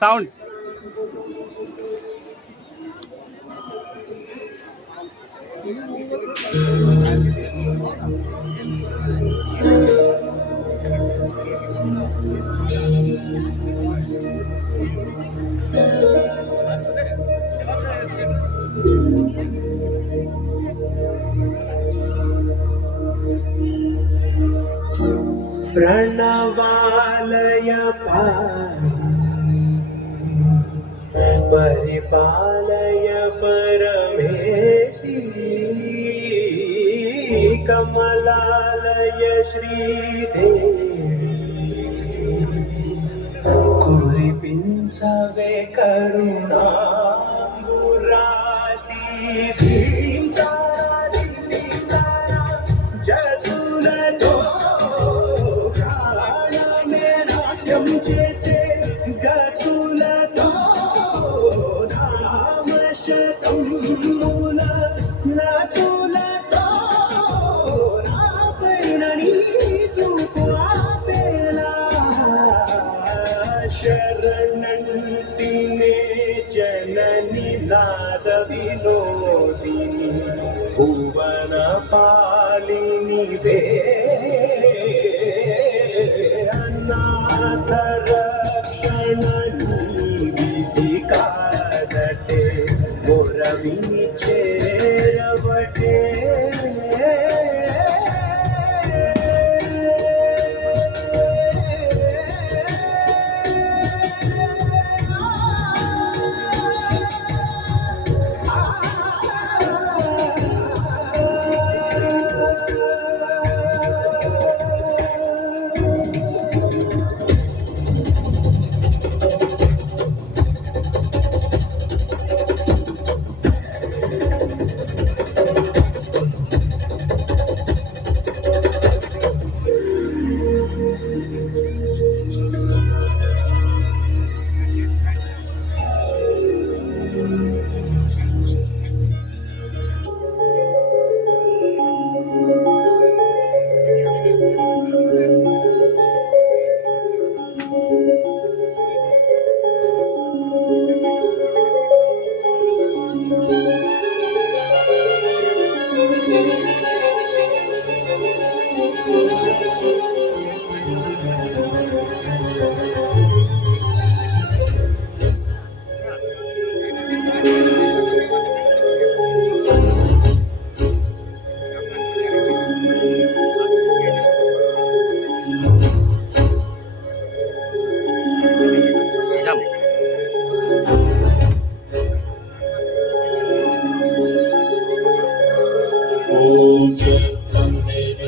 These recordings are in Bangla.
সাউন্ড प्रणवालय परिपालय परमेशी कमलालय श्रीदेवी कुरिपिंचवे करुणा मुरासी धींतारा धींतारा जदुलतो प्राणमे नाट्यं చేసే గతులతో నామశతం మూల నటులతో నాపైన నీ చూపు ఆపేలా శరణంటినే జనని నాద వినోదిని భువన పాలిని వే అనాథ రక్షణ విధి కాదటే మొరవిని చేరవటే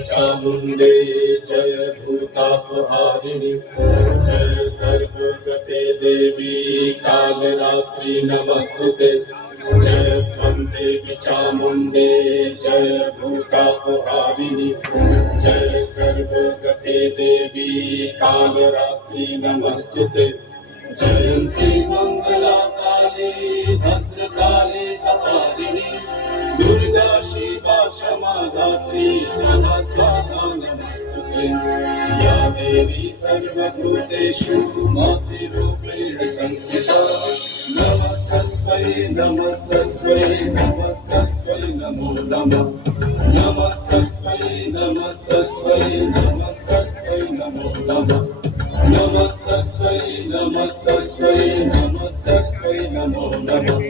चामुंडे जय भूतापहारिणी जय सर्वगते देवी कालरात्रि नमस्तुते जय देवी चामुंडे जय भूतापहारिणी जय सर्वगते देवी कालरात्रि नमस्तुते जयंती मंगला काली भद्रकाली कपालिनी दुर्गा शिवा क्षमा धात्री सदा स्वाहा नमस्तुते या देवी सर्वभूतेषु मातृरूपेण संस्थिता नमस्तस्मै नमस्तस्मै नमस्तस्मै नमो नमः नमस्तस्मै नमस्तस्मै नमस्तस्मै नमो नमः नमस्तस्मै नमस्तस्मै नमस्तस्मै नमो नमः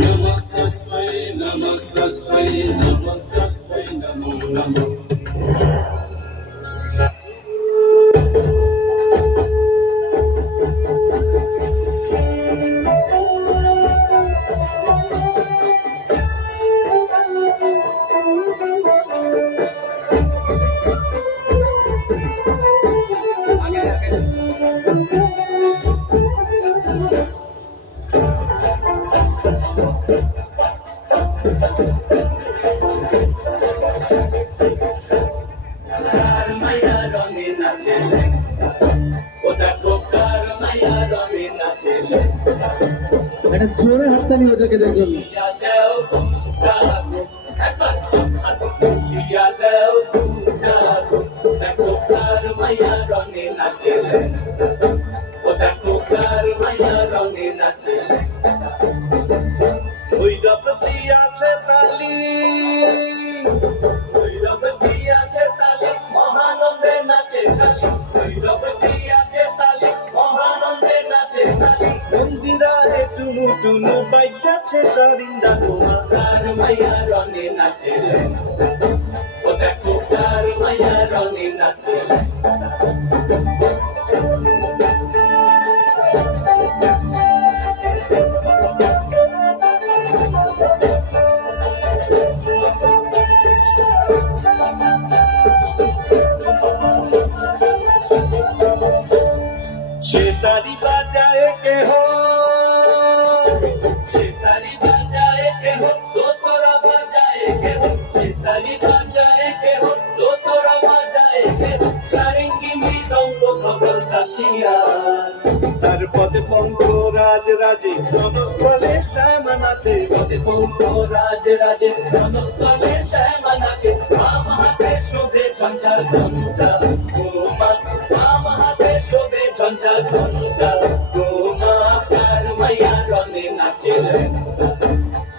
नमस्तस्मै नमस्तस्मै नमस्तस्मै नमो नमः একটা জোরে হাততালি ওদেরকে দেখুন। Otak tukar ভৈরবতী আছে তালি মহানন্দে নাচে তালি মন্দিরায় টুনু টুনু বাইজাছে সারিন্দা তোমার মাইয়া রনে নাচে ও দেখো কার মাইয়া রনে নাচে সেতারি বাজায় কেহ সেতারি বাজায় কেহ দোতরা বাজায় কেহ সেতারি বাজায় কেহ দোতরা বাজায় কেহ সারেঙ্গি মৃদঙ্গ ধবল কাশিয়া তার পদে পঙ্ক রাজ রাজে জনস্থলে শ্যামা নাচে পদে পঙ্ক রাজ রাজে জনস্থলে শ্যামা নাচে বাম হাতে শোভে ঝঞ্ঝার ঘণ্টা গোমা বাম হাতে শোভে ঝঞ্ঝার ঘণ্টা গোমা কার মাইয়া রনে নাচে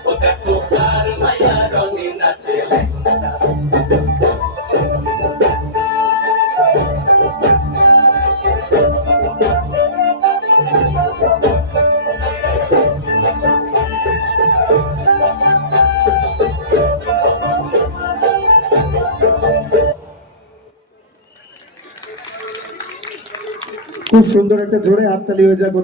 ও দেখো কার মাইয়া রনে নাচে খুব সুন্দর একটা জোরে হাততালি হয়ে যাক ওদের